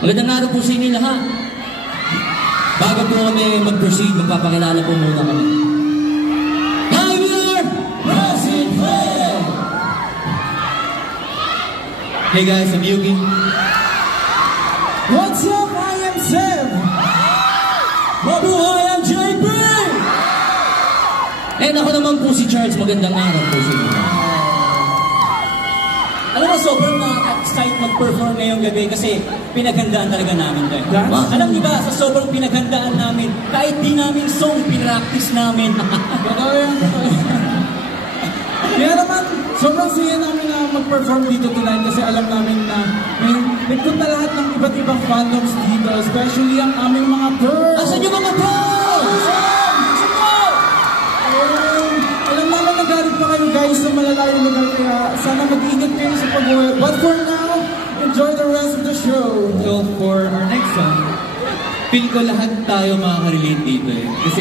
Magandang araw po sa inyo lahat. Bago po kami mag-proceed, magpapakilala po muna kami. Hi, we are Resin Flame! Hey guys, I'm Yugi. What's up? I am Sam! Mabuhay ang JP! And ako naman po si Charles. Magandang araw po sa inyo. Alam mo, sobrang na-excite mag-perform ngayong gabi kasi pinaghandaan talaga namin tayo. Wow. Alam niyo ba, sa sobrang pinaghandaan namin, kahit di namin song, pinractice namin. Totoo yan. Kaya naman, sobrang saya namin na mag-perform dito tonight kasi alam namin na may nagpunta lahat ng iba't ibang fandoms dito, especially ang aming mga girls. Asan yung mga girls? Alam naman nagalit pa kayo guys sa malalayong lugar kaya sana mag-ingat kayo sa pag-uwi. But for now, enjoy the rest of the show. So for our next song, feel ko lahat tayo makaka-relate dito eh. Kasi